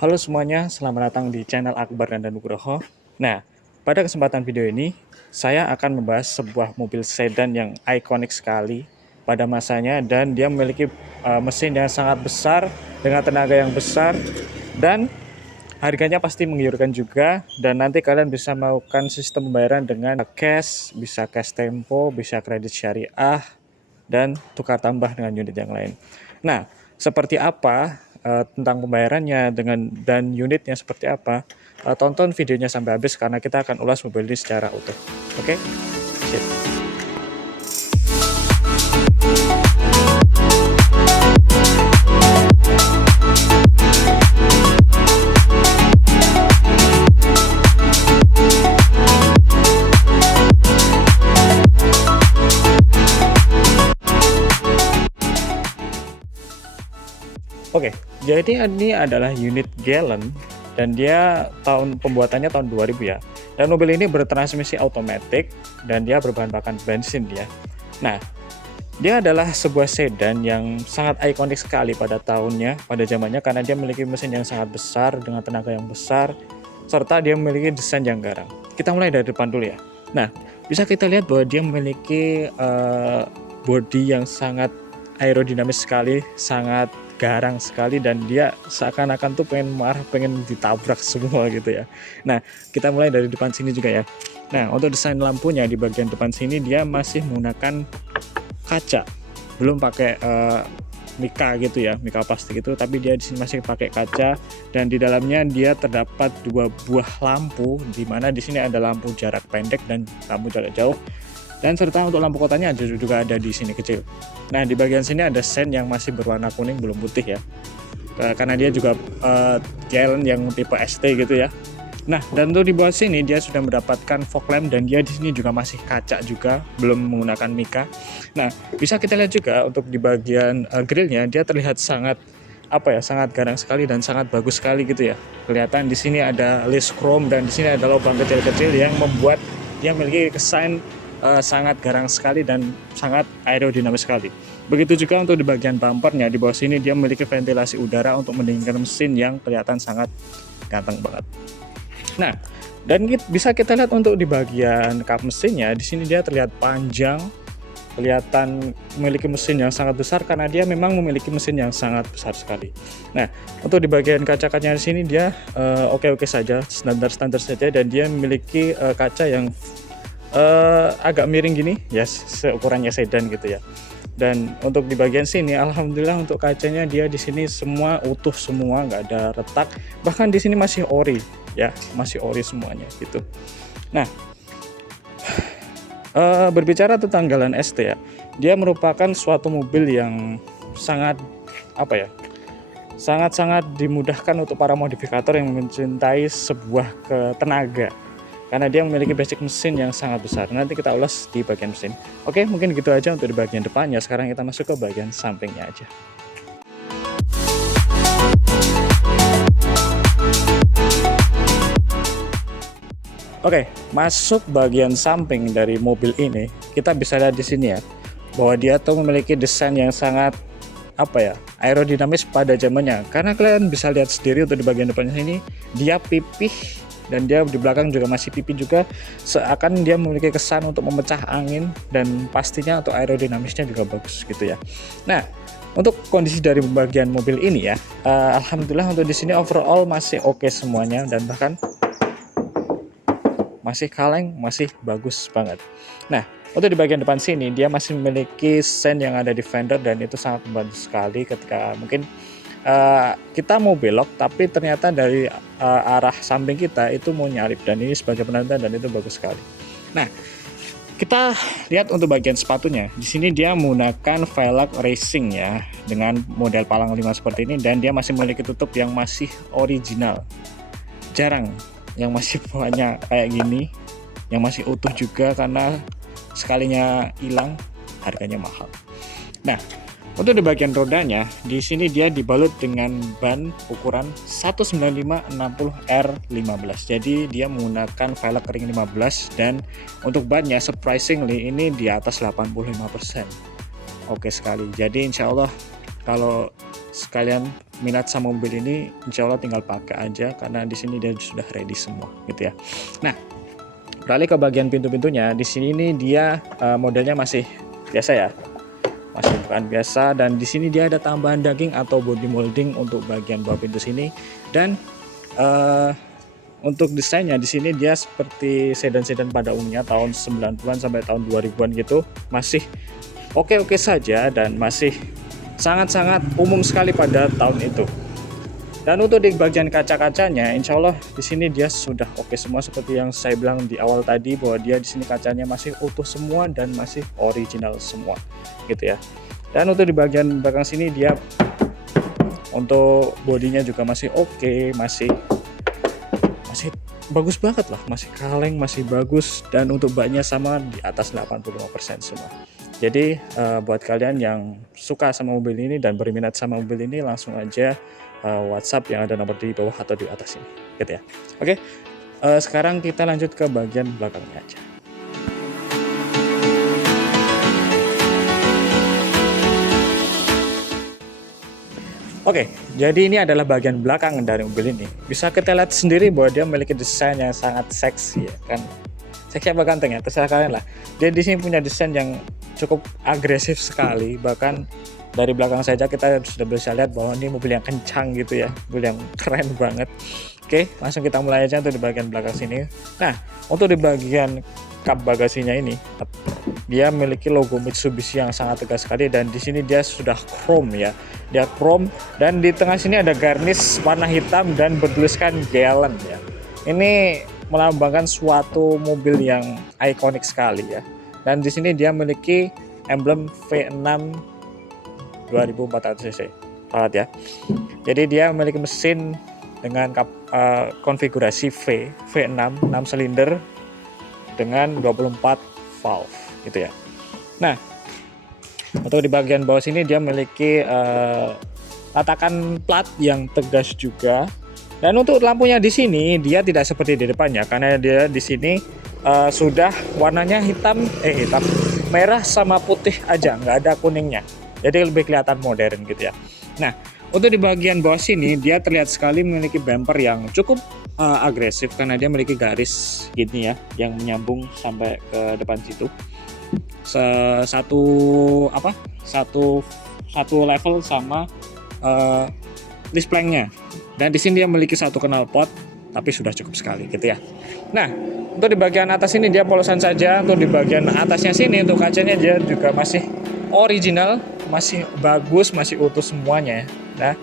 Halo semuanya, selamat datang di channel Akbar dan Nugroho. Nah, pada kesempatan video ini, saya akan membahas sebuah mobil sedan yang ikonik sekali pada masanya dan dia memiliki mesin yang sangat besar dengan tenaga yang besar dan harganya pasti menggiurkan juga, dan nanti kalian bisa melakukan sistem pembayaran dengan cash, bisa cash tempo, bisa kredit syariah, dan tukar tambah dengan unit yang lain. Nah, seperti apa tentang pembayarannya dan unitnya seperti apa? Tonton videonya sampai habis karena kita akan ulas mobil ini secara utuh. Oke? Sip. Oke, jadi ini adalah unit Gallon dan dia tahun pembuatannya tahun 2000 ya. Dan mobil ini bertransmisi otomatis dan dia berbahan bakar bensin ya. Nah, dia adalah sebuah sedan yang sangat ikonik sekali pada tahunnya, pada zamannya, karena dia memiliki mesin yang sangat besar dengan tenaga yang besar, serta dia memiliki desain yang garang. Kita mulai dari depan dulu ya. Nah, bisa kita lihat bahwa dia memiliki bodi yang sangat aerodinamis sekali, sangat garang sekali, dan dia seakan-akan tuh pengen marah, pengen ditabrak semua gitu ya. Nah, kita mulai dari depan sini juga ya. Nah, untuk desain lampunya di bagian depan sini dia masih menggunakan kaca, belum pakai mika gitu ya, mika plastik itu, tapi dia di sini masih pakai kaca, dan di dalamnya dia terdapat dua buah lampu, di mana di sini ada lampu jarak pendek dan lampu jarak jauh, dan serta untuk lampu kotanya juga ada di sini kecil. Nah, di bagian sini ada sen yang masih berwarna kuning, belum putih ya, karena dia juga Gallon yang tipe ST gitu ya. Nah, dan untuk di bawah sini dia sudah mendapatkan fog lamp, dan dia di sini juga masih kaca juga, belum menggunakan mika. Nah, bisa kita lihat juga untuk di bagian grillnya dia terlihat sangat sangat garang sekali dan sangat bagus sekali gitu ya. Kelihatan di sini ada list chrome, dan di sini ada lubang kecil-kecil yang membuat dia memiliki kesan sangat garang sekali dan sangat aerodinamis sekali. Begitu juga untuk di bagian bumpernya, di bawah sini dia memiliki ventilasi udara untuk mendinginkan mesin yang kelihatan sangat ganteng banget. Nah, dan bisa kita lihat untuk di bagian kap mesinnya, di sini dia terlihat panjang, kelihatan memiliki mesin yang sangat besar karena dia memang memiliki mesin yang sangat besar sekali. Nah, untuk di bagian kaca-kacanya di sini dia oke-oke saja, standar-standar saja, dan dia memiliki kaca yang agak miring gini ya, seukurannya sedan gitu ya. Dan untuk di bagian sini alhamdulillah untuk kacanya dia di sini semua utuh semua, nggak ada retak, bahkan di sini masih ori ya, masih ori semuanya gitu. Nah, berbicara tentang Gallon ST ya, dia merupakan suatu mobil yang sangat sangat-sangat dimudahkan untuk para modifikator yang mencintai sebuah tenaga, karena dia memiliki basic mesin yang sangat besar. Nanti kita ulas di bagian mesin. Oke, mungkin gitu aja untuk di bagian depannya. Sekarang kita masuk ke bagian sampingnya aja. Oke, masuk bagian samping dari mobil ini, kita bisa lihat di sini ya, bahwa dia tuh memiliki desain yang sangat aerodinamis pada zamannya. Karena kalian bisa lihat sendiri untuk di bagian depannya ini, dia pipih, dan dia di belakang juga masih pipi juga, seakan dia memiliki kesan untuk memecah angin, dan pastinya untuk aerodinamisnya juga bagus gitu ya. Nah, untuk kondisi dari bagian mobil ini ya, alhamdulillah untuk di sini overall masih oke semuanya, dan bahkan masih kaleng, masih bagus banget. Nah, untuk di bagian depan sini dia masih memiliki sen yang ada di fender, dan itu sangat membantu sekali ketika mungkin kita mau belok tapi ternyata dari arah samping kita itu mau nyalip, dan ini sebagai penanda, dan itu bagus sekali. Nah, kita lihat untuk bagian sepatunya. Di sini dia menggunakan velg racing ya, dengan model palang 5 seperti ini, dan dia masih memiliki tutup yang masih original. Jarang yang masih banyak kayak gini, yang masih utuh juga, karena sekalinya hilang harganya mahal. Nah, untuk di bagian rodanya, di sini dia dibalut dengan ban ukuran 195/60R15. Jadi dia menggunakan velg ring 15, dan untuk bannya surprisingly ini di atas 85%. Oke sekali. Jadi insya Allah Kalau sekalian minat sama mobil ini, insya Allah tinggal pakai aja karena di sini dia sudah ready semua gitu ya. Nah, beralih ke bagian pintu-pintunya, di sini nih dia modelnya masih biasa ya, masih bukan biasa, dan di sini dia ada tambahan daging atau body molding untuk bagian bawah pintu sini. Dan untuk desainnya di sini dia seperti sedan-sedan pada umumnya tahun 90-an sampai tahun 2000-an gitu, masih oke-oke saja dan masih sangat-sangat umum sekali pada tahun itu. Dan untuk di bagian kaca-kacanya, insya Allah di sini dia sudah oke semua seperti yang saya bilang di awal tadi, bahwa dia di sini kacanya masih utuh semua dan masih original semua, gitu ya. Dan untuk di bagian belakang sini dia untuk bodinya juga masih oke, masih bagus banget lah, masih kaleng, masih bagus, dan untuk baknya sama di atas 85% semua. Jadi buat kalian yang suka sama mobil ini dan berminat sama mobil ini, langsung aja WhatsApp yang ada nomor di bawah atau di atas ini, gitu ya. Oke, sekarang kita lanjut ke bagian belakangnya aja. Oke, jadi ini adalah bagian belakang dari mobil ini. Bisa kita lihat sendiri bahwa dia memiliki desain yang sangat seksi ya kan. Seksi apa ganteng ya, terserah kalian lah. Dia di sini punya desain yang cukup agresif sekali, bahkan dari belakang saja kita sudah bisa lihat bahwa ini mobil yang kencang gitu ya, mobil yang keren banget. Oke, langsung kita mulai aja untuk di bagian belakang sini. Nah, untuk di bagian kap bagasinya ini, dia memiliki logo Mitsubishi yang sangat tegas sekali, dan di sini dia sudah chrome ya. Dia chrome, dan di tengah sini ada garnish warna hitam dan bertuliskan Gallon ya. Ini melambangkan suatu mobil yang ikonik sekali ya. Dan di sini dia memiliki emblem V6 2400 cc alat ya. Jadi dia memiliki mesin dengan konfigurasi V6 6 silinder dengan 24 valve gitu ya. Nah, untuk di bagian bawah sini dia memiliki latakan plat yang tegas juga. Dan untuk lampunya di sini dia tidak seperti di depannya, karena dia di sini sudah warnanya hitam merah sama putih aja, nggak ada kuningnya. Jadi lebih kelihatan modern gitu ya. Nah, untuk di bagian bawah sini dia terlihat sekali memiliki bumper yang cukup agresif, karena dia memiliki garis gini ya yang menyambung sampai ke depan situ. Satu level sama disc planknya. Dan di sini dia memiliki satu knalpot, tapi sudah cukup sekali gitu ya. Nah, untuk di bagian atas ini dia polosan saja. Untuk di bagian atasnya sini untuk kacanya dia juga masih original, masih bagus, masih utuh semuanya ya. Nah,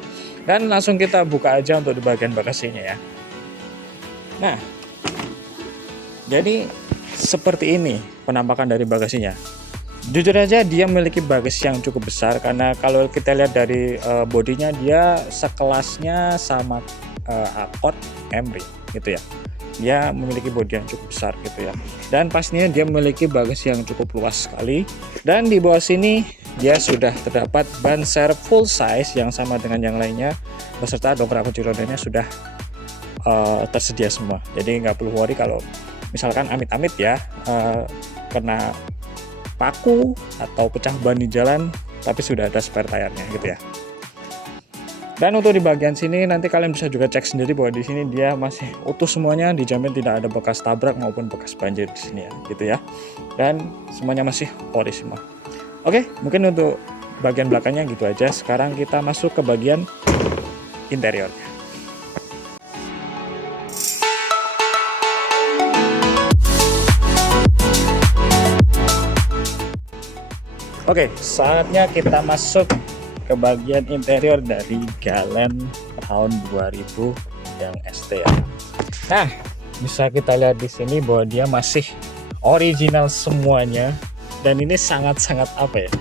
dan langsung kita buka aja untuk di bagian bagasinya ya. Nah, jadi seperti ini penampakan dari bagasinya. Jujur aja dia memiliki bagasi yang cukup besar, karena kalau kita lihat dari bodinya dia sekelasnya sama Accord Camry gitu ya. Dia memiliki bodi yang cukup besar gitu ya. Dan pastinya dia memiliki bagasi yang cukup luas sekali. Dan di bawah sini dia sudah terdapat ban serep full size yang sama dengan yang lainnya, beserta dongkrak kunci rodanya sudah tersedia semua. Jadi nggak perlu worry kalau misalkan amit-amit ya kena paku atau pecah ban di jalan, tapi sudah ada spare tayarnya gitu ya. Dan untuk di bagian sini nanti kalian bisa juga cek sendiri bahwa di sini dia masih utuh semuanya, dijamin tidak ada bekas tabrak maupun bekas banjir di sini ya, gitu ya. Dan semuanya masih ori semua. Oke, mungkin untuk bagian belakangnya gitu aja. Sekarang kita masuk ke bagian interiornya. Oke, saatnya kita masuk ke bagian interior dari Gallon tahun 2000 yang ST ya. Nah, bisa kita lihat di sini bahwa dia masih original semuanya, dan ini sangat-sangat apa ya,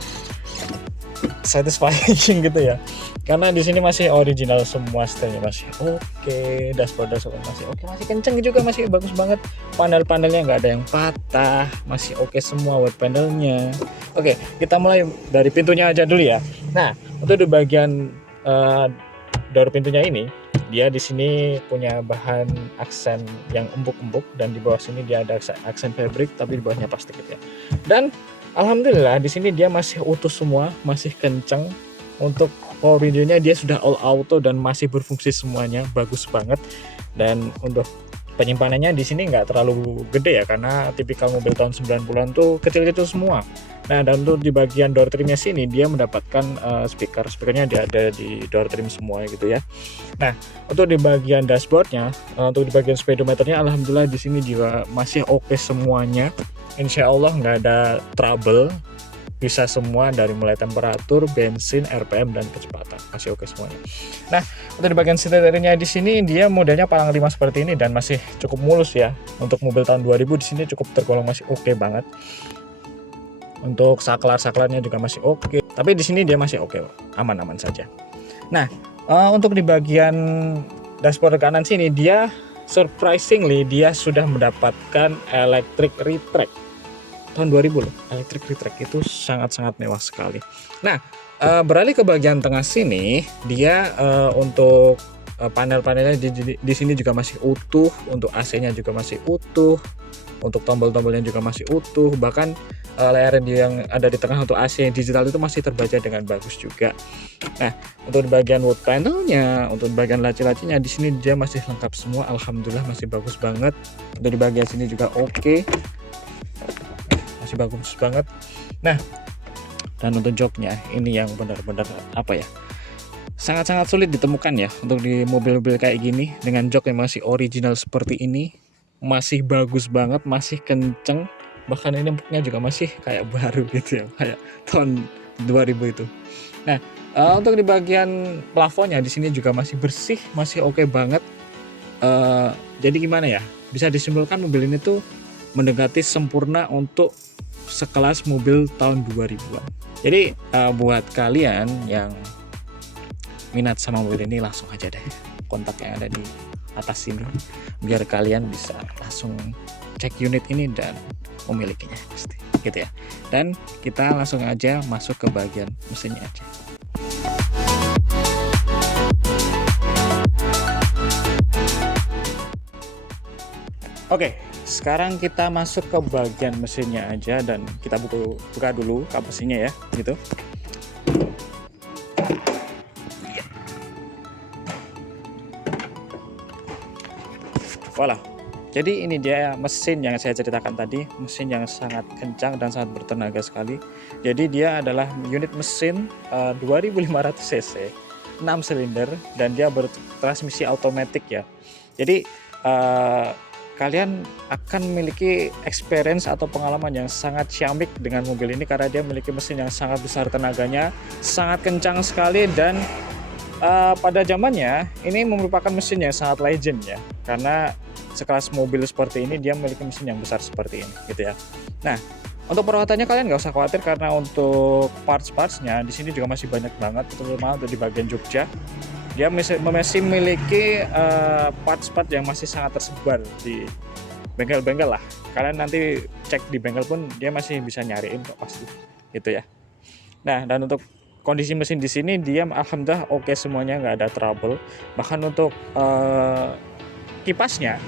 satisfying gitu ya, karena di sini masih original semua, setelnya masih oke, dashboard masih oke, masih kenceng juga, masih bagus banget, panel-panelnya nggak ada yang patah, masih oke semua wood panelnya. Oke, kita mulai dari pintunya aja dulu ya. Nah, untuk di bagian door pintunya ini, dia di sini punya bahan aksen yang empuk-empuk, dan di bawah sini dia ada aksen fabric, tapi di bawahnya plastik gitu ya. Dan alhamdulillah di sini dia masih utuh semua, masih kenceng. Untuk power windownya dia sudah all auto dan masih berfungsi semuanya, bagus banget. Dan untuk penyimpanannya di sini nggak terlalu gede ya, karena tipikal mobil tahun 90-an tuh kecil-kecil semua. Nah, dan untuk di bagian door trimnya sini dia mendapatkan speakernya dia ada di door trim semua gitu ya. Nah, untuk di bagian dashboardnya, untuk di bagian speedometernya alhamdulillah di sini juga masih oke semuanya. Insya Allah nggak ada trouble, bisa semua dari mulai temperatur, bensin, RPM, dan kecepatan masih oke semuanya. Nah, untuk di bagian setirnya di sini dia modelnya palang 5 seperti ini dan masih cukup mulus ya. Untuk mobil tahun 2000 di sini cukup tergolong masih oke banget. Untuk saklar-saklarnya juga masih oke. Tapi di sini dia masih oke, aman-aman saja. Nah, untuk di bagian dashboard kanan sini dia surprisingly dia sudah mendapatkan electric retract. Tahun 2000 loh, electric retract itu sangat-sangat mewah sekali. Nah, beralih ke bagian tengah sini, dia untuk panel-panelnya di sini juga masih utuh, untuk AC-nya juga masih utuh, untuk tombol-tombolnya juga masih utuh, bahkan layar yang ada di tengah untuk AC yang digital itu masih terbaca dengan bagus juga. Nah, untuk di bagian wood panelnya, untuk di bagian laci-lacinya di sini dia masih lengkap semua, alhamdulillah masih bagus banget. Untuk di bagian sini juga oke. Masih bagus banget. Nah, dan untuk joknya ini yang benar-benar apa ya, sangat-sangat sulit ditemukan ya untuk di mobil-mobil kayak gini dengan jok yang masih original seperti ini, masih bagus banget, masih kenceng, bahkan ini empuknya juga masih kayak baru gitu ya, kayak tahun 2000 itu. Nah, untuk di bagian plafonnya di sini juga masih bersih, masih oke banget. Jadi gimana ya, bisa disimpulkan mobil ini tuh mendekati sempurna untuk sekelas mobil tahun 2000-an. Jadi buat kalian yang minat sama mobil ini langsung aja deh kontak yang ada di atas sini biar kalian bisa langsung cek unit ini dan memilikinya pasti gitu ya. Dan kita langsung aja masuk ke bagian mesinnya aja. Oke, sekarang kita masuk ke bagian mesinnya aja dan kita buka dulu kap mesinnya ya, gitu. Voila. Jadi ini dia mesin yang saya ceritakan tadi, mesin yang sangat kencang dan sangat bertenaga sekali. Jadi dia adalah unit mesin 2500 cc, 6 silinder dan dia bertransmisi otomatis ya. Jadi kalian akan memiliki experience atau pengalaman yang sangat syamik dengan mobil ini karena dia memiliki mesin yang sangat besar tenaganya, sangat kencang sekali dan pada zamannya ini merupakan mesin yang sangat legend ya, karena sekelas mobil seperti ini dia memiliki mesin yang besar seperti ini gitu ya. Nah, untuk perawatannya kalian nggak usah khawatir karena untuk parts-partsnya di sini juga masih banyak banget, terutama di bagian jogja. Dia masih memiliki parts-parts yang masih sangat tersebar di bengkel-bengkel lah. Kalian nanti cek di bengkel pun dia masih bisa nyariin kok pasti, gitu ya. Nah, dan untuk kondisi mesin di sini dia alhamdulillah oke semuanya, nggak ada trouble. Bahkan untuk kipasnya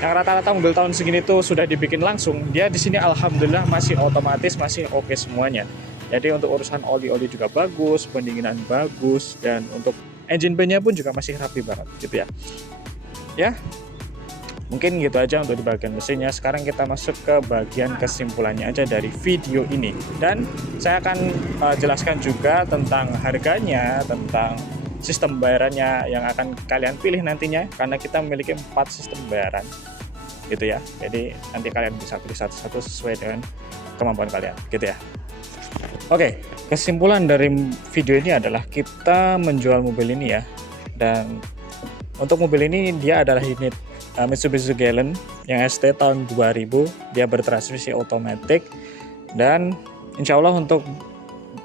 yang rata-rata mobil tahun segini tuh sudah dibikin langsung, dia di sini alhamdulillah masih otomatis, masih oke semuanya. Jadi untuk urusan oli-oli juga bagus, pendinginan bagus, dan untuk engine bay-nya pun juga masih rapi banget gitu ya. Ya, mungkin gitu aja untuk di bagian mesinnya. Sekarang kita masuk ke bagian kesimpulannya aja dari video ini. Dan saya akan jelaskan juga tentang harganya, tentang sistem bayarannya yang akan kalian pilih nantinya. Karena kita memiliki 4 sistem bayaran gitu ya. Jadi nanti kalian bisa pilih satu-satu sesuai dengan kemampuan kalian gitu ya. Oke, kesimpulan dari video ini adalah kita menjual mobil ini ya. Dan untuk mobil ini dia adalah unit Mitsubishi Galant yang ST tahun 2000. Dia bertransmisi otomatis dan insya Allah untuk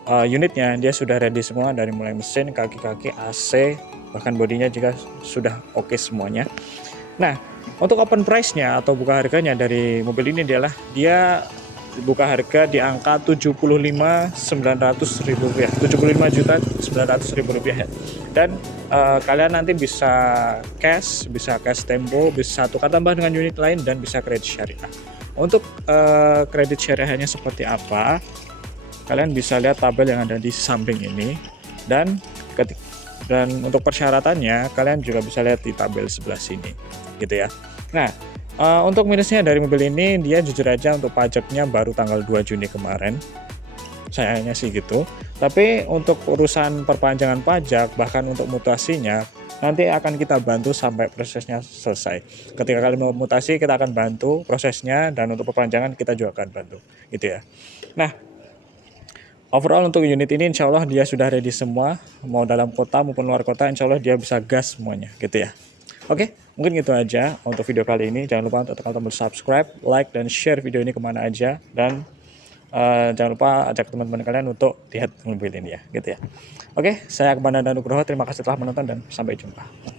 unitnya dia sudah ready semua dari mulai mesin, kaki-kaki, AC, bahkan bodinya juga sudah oke semuanya. Nah, untuk open price-nya atau buka harganya dari mobil ini adalah dia buka harga di angka 75.900.000 rupiah, 75.900.000 rupiah ya. Dan kalian nanti bisa cash tempo, bisa tukar tambah dengan unit lain dan bisa kredit syariah. Untuk kredit syariahnya seperti apa? Kalian bisa lihat tabel yang ada di samping ini dan Dan untuk persyaratannya kalian juga bisa lihat di tabel sebelah sini gitu ya. Nah, untuk minusnya dari mobil ini, dia jujur aja untuk pajaknya baru tanggal 2 Juni kemarin, sayangnya sih gitu. Tapi untuk urusan perpanjangan pajak, bahkan untuk mutasinya, nanti akan kita bantu sampai prosesnya selesai. Ketika kalian mau mutasi, kita akan bantu prosesnya, dan untuk perpanjangan kita juga akan bantu gitu ya. Nah, overall untuk unit ini insya Allah dia sudah ready semua, mau dalam kota maupun luar kota, insya Allah dia bisa gas semuanya gitu ya. Oke, mungkin gitu aja untuk video kali ini. Jangan lupa untuk tekan tombol subscribe, like, dan share video ini kemana aja. Dan jangan lupa ajak teman-teman kalian untuk lihat mobil ini ya, gitu ya. Oke, saya Akbar Nugroho. Terima kasih telah menonton dan sampai jumpa.